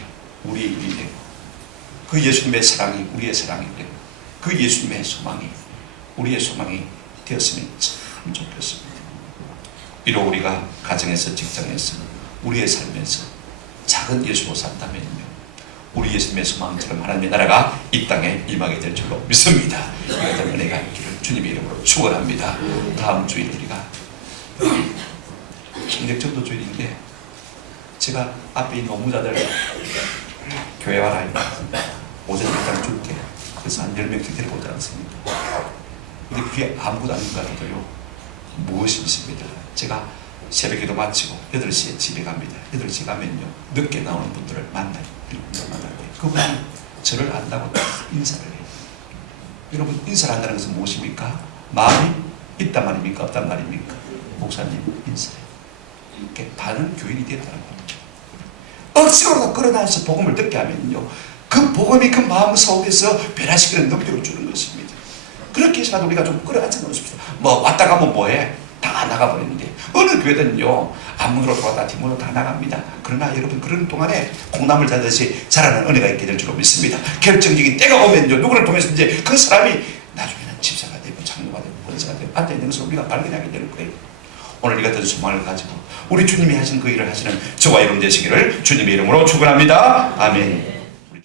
우리의 일이 되고 그 예수님의 사랑이 우리의 사랑이 되고 그 예수님의 소망이 우리의 소망이 되었으면 참 좋겠습니다. 비록 우리가 가정에서 직장에서 우리의 삶에서 작은 예수로 산다면요, 우리 예수님의 소망처럼 하나님의 나라가 이 땅에 임하게 될 줄로 믿습니다. 이것은 은혜가 있기를 주님의 이름으로 축원합니다. 다음 주일 우리가 청력전도 주일인데 제가 앞에 있는 노무자들 교회 와라 오전에 일단 줄게. 그래서 한 10명씩 데리고 오지 않습니까? 근데 그게 아무것도 아닌 것 같아도요, 무엇이 있습니다. 제가 새벽에도 마치고 8시에 집에 갑니다. 8시 가면요, 늦게 나오는 분들을 만나요. 그분이 저를 안다고 인사를 해요. 여러분, 인사를 한다는 것은 무엇입니까? 마음이 있단 말입니까? 없단 말입니까? 목사님 인사해요. 이렇게 반은 교인이 됐다는 겁니다. 억지로 끌어나와서 복음을 듣게 하면요, 그 복음이 그 마음 속에서 변화시키는 능력을 주는 것입니다. 그렇게 해서라도 우리가 좀 끌어안쳐 놓습니다. 뭐 왔다 가면 뭐해? 다 나가버리는데 어느 교회든요, 앞문으로 돌아다 뒷문으로 다 나갑니다. 그러나 여러분, 그런 동안에 콩나물 자듯이 자라는 은혜가 있게 될 줄로 믿습니다. 결정적인 때가 오면요, 누구를 통해서 이제 그 사람이 나중에는 집사가 되고 장로가 되고 권사가 되고 앉아있는 것을 우리가 발견하게 될 거예요. 오늘 이 같은 소망을 가지고 우리 주님이 하신 그 일을 하시는 저와 여러분 되시기를 주님의 이름으로 축원합니다. 아멘.